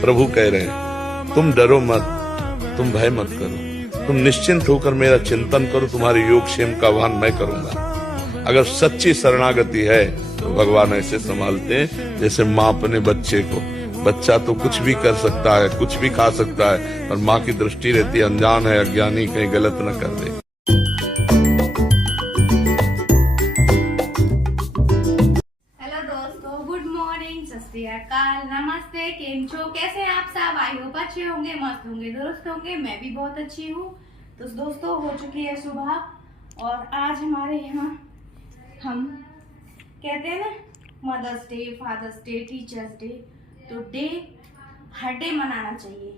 प्रभु कह रहे हैं तुम डरो मत, तुम भय मत करो, तुम निश्चिंत होकर मेरा चिंतन करो, तुम्हारे योगक्षेम का वहन मैं करूंगा। अगर सच्ची शरणागति है तो भगवान ऐसे संभालते हैं जैसे माँ अपने बच्चे को। बच्चा तो कुछ भी कर सकता है, कुछ भी खा सकता है, पर माँ की दृष्टि रहती है अनजान है, अज्ञानी, कहीं गलत न कर दे। हेलो दोस्तों, गुड मॉर्निंग, सत श्री अकाल, नमस्ते, केम छो, कैसे हैं आप सब? आई होप अच्छे होंगे, मस्त होंगे, दुरुस्त होंगे। मैं भी बहुत अच्छी हूँ। तो दोस्तों, हो चुकी है सुबह और आज हमारे यहाँ हम कहते हैं ना mother's day, father's day, teachers' day, तो डे हर डे मनाना चाहिए।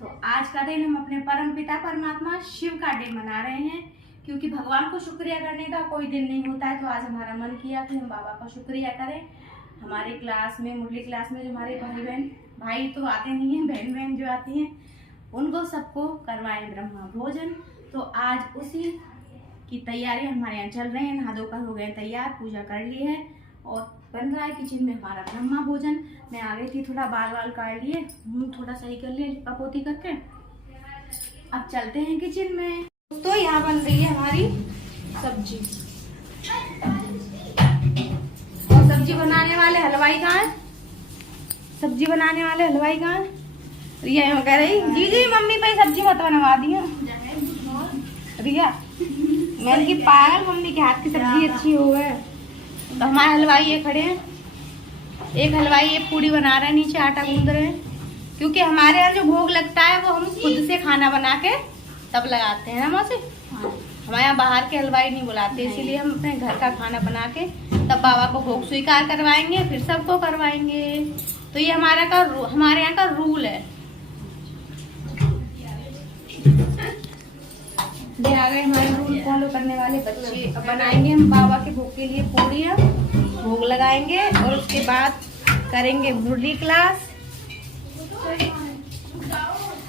तो आज का दिन हम अपने परम पिता परमात्मा शिव का डे मना रहे हैं, क्योंकि भगवान को शुक्रिया करने का कोई दिन नहीं होता है। तो आज हमारा मन किया कि हम बाबा का शुक्रिया करें। हमारे क्लास में, मुरली क्लास में जो हमारे भाई बहन, भाई तो आते नहीं हैं, बहन बहन जो आती हैं, उनको सबको करवाएं ब्रह्मा भोजन। तो आज उसी की तैयारी हमारे यहाँ चल रही है। नहा धोकर हो गए तैयार, पूजा कर ली है और बन रहा है किचन में हमारा ब्रह्मा भोजन। मैं आ गई थी, थोड़ा बाल वाल काट लिए, मुंह थोड़ा सही कर लिया लिपा पोती करके। अब चलते हैं किचन में। दोस्तों, यहाँ बन रही है हमारी सब्जी, और सब्जी बनाने वाले हलवाई कहाँ है? सब्जी बनाने वाले हलवाई कहाँ है? रिया यहाँ कह रही जी जी मम्मी पे सब्जी मत बनवा दी। रिया, मैंने की पागल, मम्मी के हाथ की सब्जी अच्छी हो है। तो हमारे हलवाई ये खड़े हैं, एक हलवाई ये पूड़ी बना रहे हैं, नीचे आटा गूंद रहे हैं, क्योंकि हमारे यहाँ जो भोग लगता है वो हम खुद से खाना बना के तब लगाते हैं ना मौसी। हमारे यहाँ बाहर के हलवाई नहीं बुलाते, इसीलिए हम अपने घर का खाना बना के तब बाबा को भोग स्वीकार करवाएंगे, फिर सबको करवाएंगे। तो ये हमारे यहाँ का रूल है। ये आ गए हमारे रूल फॉलो करने वाले बच्चे। अब बनाएंगे हम बाबा के भोग के लिए पूड़ियाँ, भोग लगाएंगे और उसके बाद करेंगे मुरली क्लास।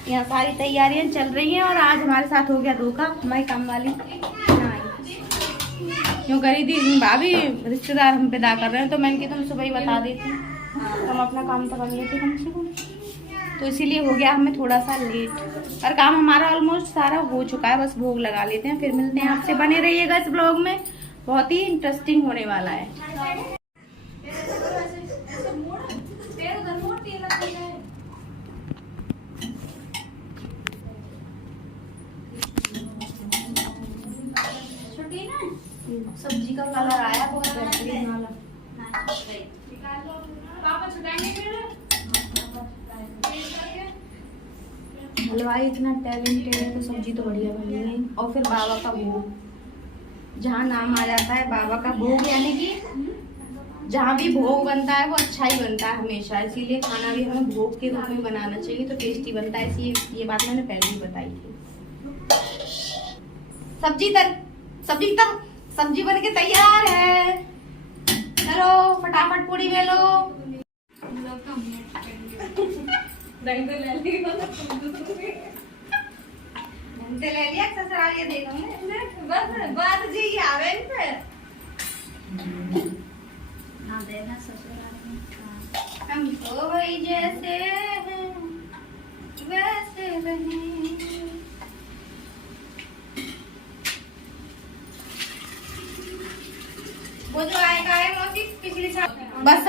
यहाँ सारी तैयारियां चल रही हैं और आज हमारे साथ हो गया धोखा। हमारी काम वाली क्यों करी थी भाभी, रिश्तेदार हम पैदा कर रहे हैं, तो मैंने कि तुम सुबह ही बता देती, हम अपना काम तो कर लेते कम से कम। तो इसीलिए हो गया हमें थोड़ा सा लेट, पर काम हमारा ऑलमोस्ट सारा हो चुका है। बस भोग लगा लेते हैं, फिर मिलते हैं आपसे। बने रहिएगा इस ब्लॉग में, बहुत ही इंटरेस्टिंग होने वाला है। सब्जी का कलर आया बहुत बेहतरीन वाला। हलवाई इतना टैलेंटेड है तो सब्जी तो बढ़िया बनी है। और फिर बाबा का भोग, जहाँ नाम आ जाता है बाबा का भोग, यानी कि जहाँ भी भोग बनता है वो अच्छा ही बनता है हमेशा। इसीलिए खाना भी हमें भोग के रूप में बनाना चाहिए, तो टेस्टी बनता है। इसी ये बात मैंने पहले ही बताई थी। सब्जी बन के तैयार है। चलो फटाफट पूड़ी बेलो। घंटे ले लिया ससुराल, ये देखो बस बात जी की आवे इन पे ना देना ससुराल में। हम तो वही जैसे हैं वैसे रहें। वो जो आएगा है मौसी पिछली साल, बस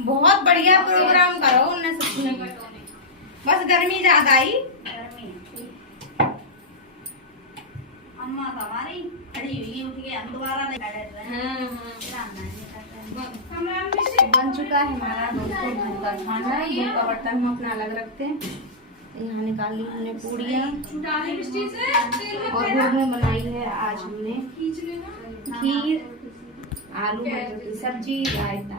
बहुत बढ़िया प्रोग्राम करो उन्हें सब। बस गर्मी ज्यादा आई, अम्मा तो हमारी खड़ी हुई, उठ के हम दोबारा बन चुका है हमारा दोस्तों भोग का खाना। भोग का बर्तन हम अपना अलग रखते हैं। यहाँ निकाल ली हमने पूड़ियाँ और भोग में बनाई है आज हमने खीर, आलू मटर की सब्जी, रायता।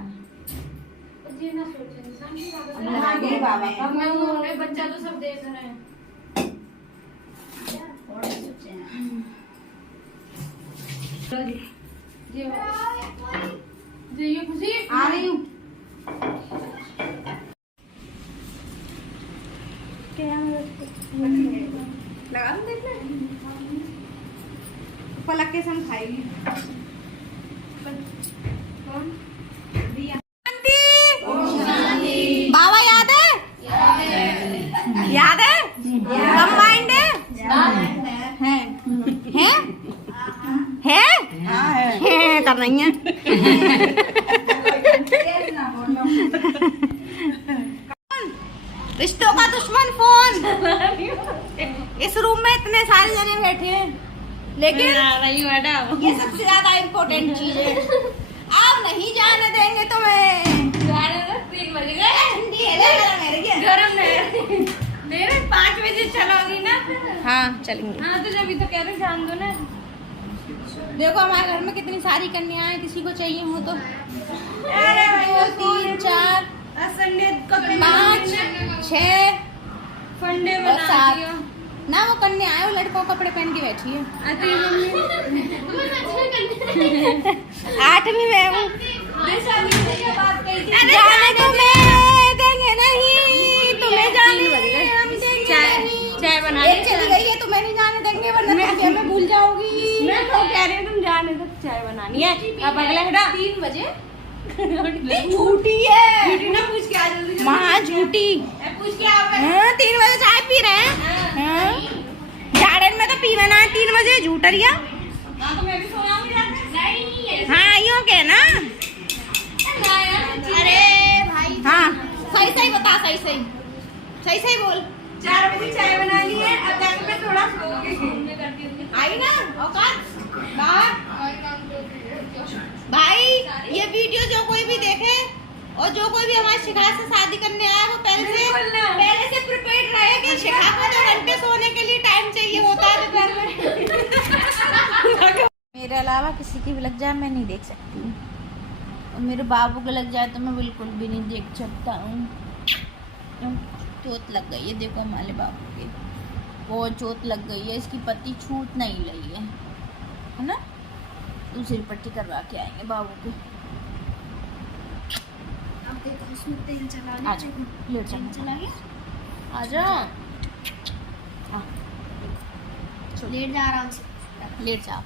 बाबा का बच्चा तो सब देख रहे हैं। ये खुशी आ रही हूँ। लगा दूं, देख ले पलक के संग खाएगी। कौन? रिया। रिश्तों का दुश्मन फोन। इस रूम में इतने सारे जने बैठे हैं, लेकिन ये सबसे ज्यादा इम्पोर्टेंट चीज है। आप नहीं जाने देंगे तुम्हें। 3 बज गए, ठंडी है गरम है। 5 बजे चलोगी ना? हाँ चलेंगे। हाँ तो अभी तो कह रहे जान दो ना। देखो हमारे घर में कितनी सारी कन्याएं, किसी को चाहिए हो तो 2 3 4 5 6 फंडे और 7 ना। वो कन्याएं वो लड़कों कपड़े पहन के बैठी है। 8वीं में हूँ। जाने तुम्हें देंगे नहीं, तुम्हें जाने हम देंगे नहीं। चाय बना चली गई है, तुम्हें नहीं जाने देंगे वरना मैं भूल जाओगी। मैं तो कह रही हूँ तुम जाने दो, चाय बनानी है। अब अगला 3 बजे झूठी है। झूठी ना, पूछ के आ जल्दी। माँ झूठी पूछ के आओ। 3 बजे चाय पी रहे हैं। गार्डन में तो पीना ना है 3 बजे। झूठरिया। तो मैं भी सो जाऊंगी। हाँ यूँ के ना। अरे भाई हाँ सही सही बता, सही सही बोल। 4 बजे चाय बना ली है, अब जाकर मैं थोड़ा सोऊंगी। आई ना औकात बाहर। भाई ये वीडियो जो कोई भी देखे और जो कोई भी हमारे शिखा से शादी करने आया वो पहले से प्रिपेयर रहे कि शिखा को 2 घंटे सोने के लिए टाइम चाहिए होता है दोपहर में। मेरे अलावा किसी की भी लग जाए मैं नहीं देख सकती हूँ, और मेरे बाबू को लग जाए तो मैं बिल्कुल भी नहीं देख सकता हूँ। चोट लग गई है, देखो हमारे बाबू के बहुत चोट लग गई है। इसकी पत्ती छूट नहीं रही है ना। दूसरी पट्टी करवा के आएंगे बाबू के। अब देखो उसमें तेल चला गया। लेट चला गया। आ जाओ। लेट जा आराम से, लेट जाओ।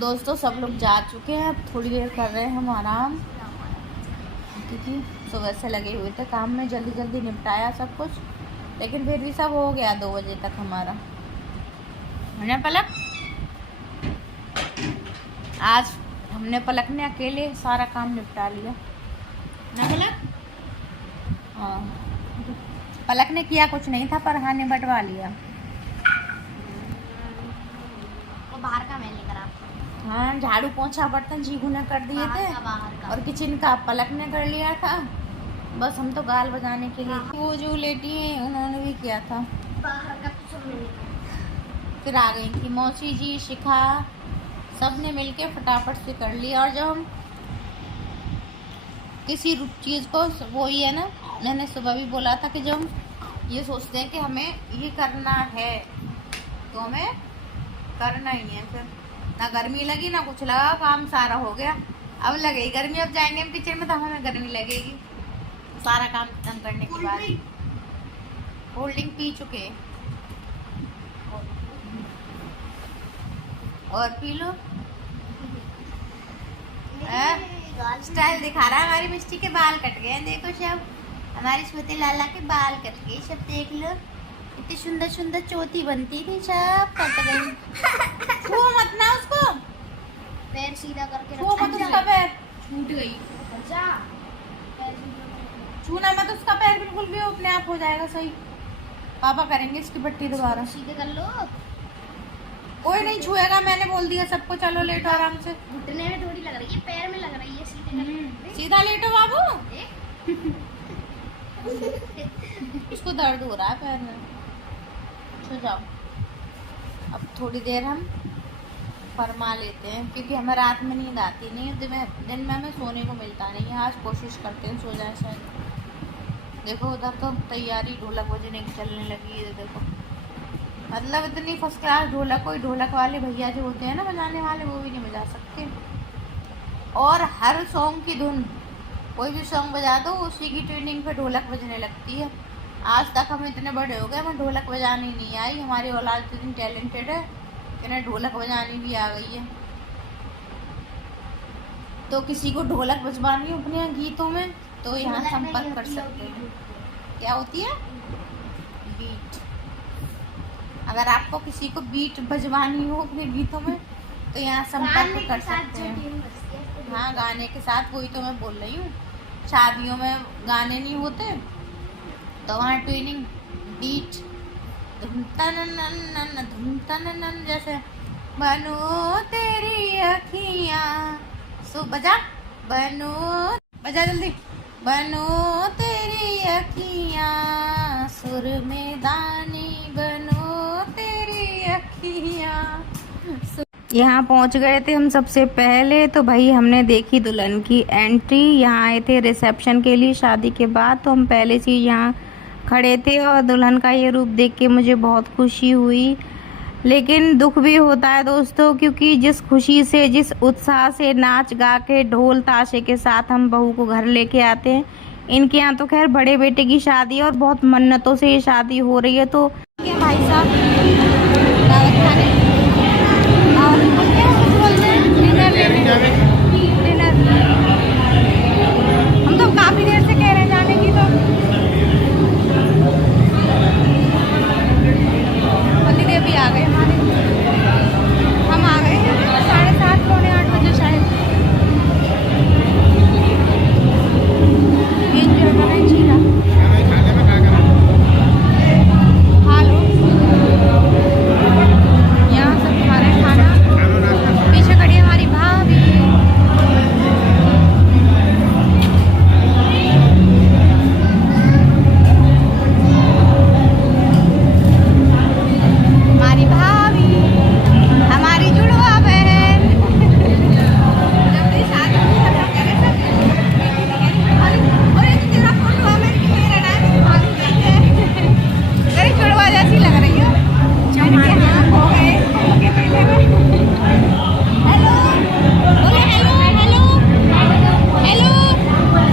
दोस्तों सब लोग जा चुके हैं, अब थोड़ी देर कर रहे हैं हम आराम, क्योंकि सुबह से लगे हुए थे काम में। जल्दी जल्दी निपटाया सब कुछ, लेकिन फिर भी सब हो गया 2 बजे तक हमारा। है ना पलक? आज हमने पलक ने अकेले सारा काम निपटा लिया ना पलक? हाँ पलक ने किया कुछ नहीं था, पर हाँ ने बंटवा लिया। वो बाहर का मैं लेकर आता। हाँ झाड़ू पोंछा बर्तन जीगू ने कर दिए थे, और किचन का पलक ने कर लिया था। बस हम तो गाल बजाने के लिए। वो जो लेटी है उन्होंने भी किया था। बाहर का फिर आ गई थी मौसी जी, शिखा, सब ने मिलके फटाफट से कर लिया। और जब हम किसी चीज़ को, वो ही है ना, मैंने सुबह भी बोला था कि जब हम ये सोचते हैं कि हमें ये करना है तो हमें करना ही है। फिर ना गर्मी लगी ना कुछ लगा, काम सारा हो गया। अब लगेगी गर्मी, अब जाएंगे हम किचन में तो हमें गर्मी लगेगी सारा काम खत्म करने के बाद। कोल्ड ड्रिंक पी चुके और पी लो। स्टाइल दिखा रहा है। हमारी मिस्टी के बाल कट गए हैं, देखो सब। हमारी स्मृति लाला के बाल कट गए सब, देख लो। इतनी सुंदर सुंदर चोटी बनती थी, सब कट गई। छू मत ना उसको, पैर सीधा करके छू मत उसका पैर, छूट गई। छूना मत उसका पैर, बिल्कुल भी अपने आप हो जाएगा सही। पापा करेंगे इसकी पट्टी दोबारा। सीधे कर लो, कोई नहीं छुएगा, मैंने बोल दिया सबको। चलो लेटो आराम से। घुटने में थोड़ी लग रही है, पैर में लग रही है। सीधा लेटो बाबू। उसको दर्द हो रहा है पैर में, सो जाओ। अब थोड़ी देर हम फरमा लेते हैं, क्योंकि हमें रात में नींद आती नहीं है। दिन में हमें सोने को मिलता नहीं है। आज कोशिश करते हैं सो जाए शायद। देखो उधर तो तैयारी ढोलक बजने की चलने लगी है। देखो मतलब इतनी फर्स्ट क्लास ढोलक, कोई ढोलक वाले भैया जो होते हैं ना बजाने वाले, वो भी नहीं बजा सकते। और हर सॉन्ग की धुन, कोई भी सॉन्ग बजा दो उसी की ट्यूनिंग पे ढोलक बजने लगती है। आज तक हम इतने बड़े हो गए, हमें ढोलक बजानी नहीं आई। हमारी औलाद इतनी टैलेंटेड है कि ना ढोलक बजानी भी आ गई है। तो किसी को ढोलक बजवानी हो अपने गीतों में तो यहाँ संपर्क कर सकते हैं। क्या होती है? बीट। अगर आपको किसी को बीट बजवानी हो अपने गीतों में तो यहाँ संपर्क कर सकते हैं। हाँ, गाने के साथ वही तो मैं बोल रही हूँ। शादियों में गाने नहीं होते तो वहाँ ट्विनिंग बीट धुम तननन धुम तननन जैसे बनो तेरी अखियाँ सो बजा बनो बजा जल्दी बनो तेरी अखियाँ सुर में दानी बनो तेरी अखियाँ। यहाँ पहुँच गए थे हम सबसे पहले तो भाई हमने देखी दुल्हन की एंट्री। यहाँ आए थे रिसेप्शन के लिए शादी के बाद, तो हम पहले से यहाँ खड़े थे और दुल्हन का ये रूप देख के मुझे बहुत खुशी हुई, लेकिन दुख भी होता है दोस्तों, क्योंकि जिस खुशी से जिस उत्साह से नाच गा के ढोल ताशे के साथ हम बहू को घर लेके आते हैं, इनके यहाँ तो खैर बड़े बेटे की शादी है और बहुत मन्नतों से ये शादी हो रही है। तो भाई साहब दावत खाने और डिनर हम तो काफी देर से कह रहे हैं जाने की, तो पल्ली देवी आ गए हमारे, हम आ गए हैं 7:30 पौने 8 बजे शायद। जीरा खा लो, यहाँ सब खा रहे हैं खाना। पीछे खड़ी है हमारी भाभी। हमारी भाभी हमारी जुड़वा बहन जब ये शादी हुई तब हम कह रहे थे अरे तेरा फोटो है मेरा नाम भाभी कहते हैं, अरे जुड़वा जैसी लग रही हो। हो गए पहले में हेलो बोले हेलो हेलो हेलो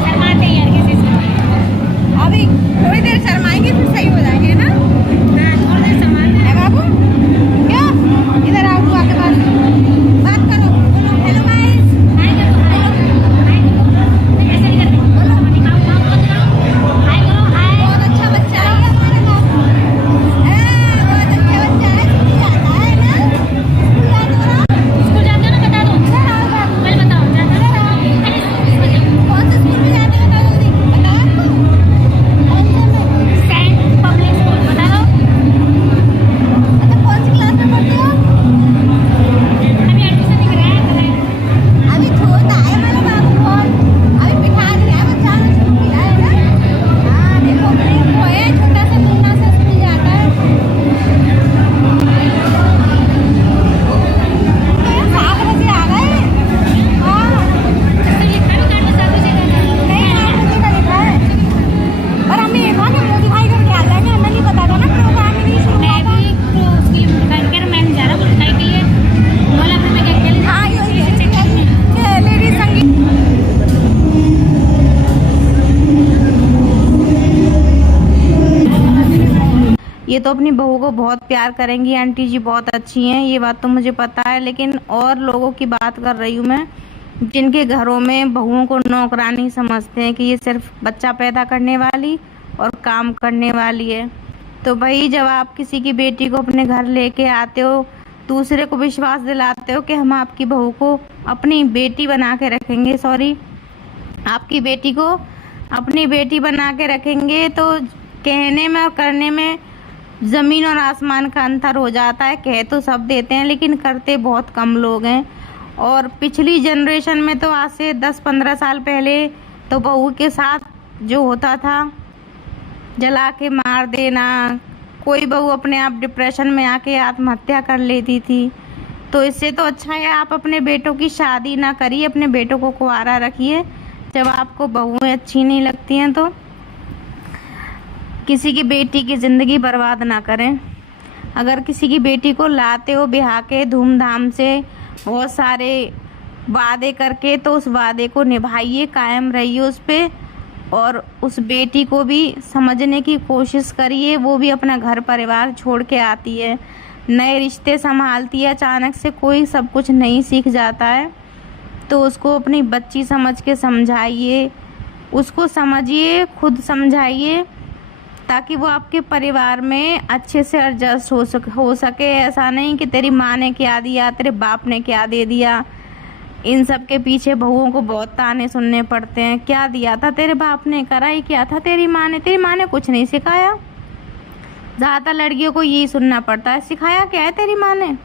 शर्माते यार किसी से, अभी थोड़ी देर शर्माएंगे फिर सही हो जाएंगे ना। थोड़ी देर शर्माते हैं बाबू, क्या इधर आओ बुआ के पास बात करो, बोलो हेलो गाइस हाय करो हाय ऐसे नहीं करते बोलो हाय करो हाय। बहुत अच्छा बच्चा है हमारे पास, बहुत अच्छा बच्चा है, स्कूल जाता है ना, बता दो पहले बताओ जाता है कौन से स्कूल में जाते हो, बताओ जल्दी बताओ आपको सेंट पब्लिक स्कूल बता दो। अच्छा कौन सी क्लास में पढ़ते हो? अभी एडमिशन नहीं कराया है, अभी छोटा है मेरा बाबू कौन, अभी बिठा दिया है बच्चा शुरू किया है ना। हाँ देखो वो है छोटा सा मुन्ना सा स्कूल जाता है। 7 बजे आ गए। हाँ लिखा भी कार्ड में 7 बजे नहीं 8 बजे का लिखा है, पर हमें ये था कि मॉडिफाई करके आ जाएंगे, हमें नहीं पता था ना प्रोग्राम नहीं शुरू हुआ था। मैं भी उसके लिए मॉडिफाई कर मैं जा रहा मॉडिफाई के लिए बोला फिर मैं क्या खेल। हाँ ये लेडीज संगीत ये तो अपनी बहू को बहुत प्यार करेंगी। आंटी जी बहुत अच्छी हैं, ये बात तो मुझे पता है, लेकिन और लोगों की बात कर रही हूँ मैं, जिनके घरों में बहुओं को नौकरानी समझते हैं कि ये सिर्फ बच्चा पैदा करने वाली और काम करने वाली है। तो भाई जब आप किसी की बेटी को अपने घर लेके आते हो, दूसरे को विश्वास दिलाते हो कि हम आपकी बहू को अपनी बेटी बना के रखेंगे, आपकी बेटी को अपनी बेटी बना के रखेंगे, तो कहने में और करने में ज़मीन और आसमान का अंतर हो जाता है। कह तो सब देते हैं लेकिन करते बहुत कम लोग हैं। और पिछली जनरेशन में तो आज से 10-15 साल पहले तो बहू के साथ जो होता था जला के मार देना, कोई बहू अपने आप डिप्रेशन में आके आत्महत्या कर लेती थी। तो इससे तो अच्छा है आप अपने बेटों की शादी ना करिए, अपने बेटों को कुंवारा रखिए। जब आपको बहुएं अच्छी नहीं लगती हैं तो किसी की बेटी की ज़िंदगी बर्बाद ना करें। अगर किसी की बेटी को लाते हो ब्याह के धूमधाम से बहुत सारे वादे करके, तो उस वादे को निभाइए, कायम रहिए उस पे, और उस बेटी को भी समझने की कोशिश करिए। वो भी अपना घर परिवार छोड़ के आती है, नए रिश्ते संभालती है, अचानक से कोई सब कुछ नहीं सीख जाता है। तो उसको अपनी बच्ची समझ के समझाइए, उसको समझिए, खुद समझाइए, ताकि वो आपके परिवार में अच्छे से एडजस्ट हो सके। ऐसा नहीं कि तेरी माँ ने क्या दिया, तेरे बाप ने क्या दे दिया, इन सब के पीछे बहुओं को बहुत ताने सुनने पड़ते हैं। क्या दिया था तेरे बाप ने, करा ही क्या था तेरी माँ ने? तेरी माँ ने कुछ नहीं सिखाया। ज़्यादातर लड़कियों को यही सुनना पड़ता है, सिखाया क्या है तेरी माँ ने?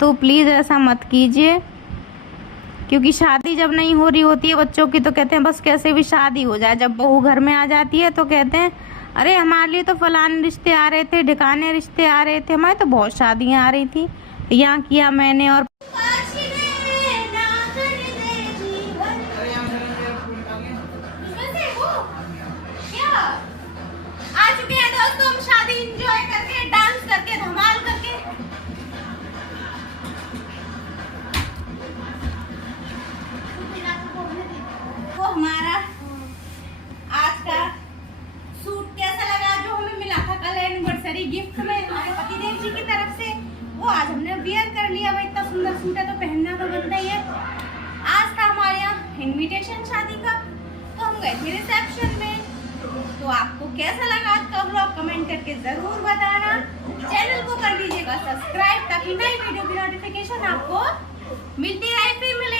तो प्लीज़ ऐसा मत कीजिए, क्योंकि शादी जब नहीं हो रही होती है बच्चों की तो कहते हैं बस कैसे भी शादी हो जाए। जब बहू घर में आ जाती है तो कहते हैं अरे हमारे लिए तो फलाने रिश्ते आ रहे थे, ढिकाने रिश्ते आ रहे थे, हमारे तो बहुत शादियाँ आ रही थी, यहाँ किया मैंने। और आ चुके हैं दोस्तों हम शादी एंजॉय करके, डांस करके, धमाल करके। तो हमारा आज का सूट कैसा लगा जो हमें मिला था कल एनिवर्सरी गिफ्ट में हमारे पतिदेव जी की तरफ से, वो आज हमने वियर कर लिया। भाई इतना सुंदर सूट है तो पहनना तो बनता ही है। आज था हमारे यहाँ इनविटेशन शादी का, तो हम गए थे रिसेप्शन में। तो आपको कैसा लगा आज का व्लॉग कमेंट करके जरूर बताना। चैनल को कर लीजिएगा सब्सक्राइब ताकि नई वीडियो की नोटिफिकेशन आपको मिलती रहे। फिर मिलेंगे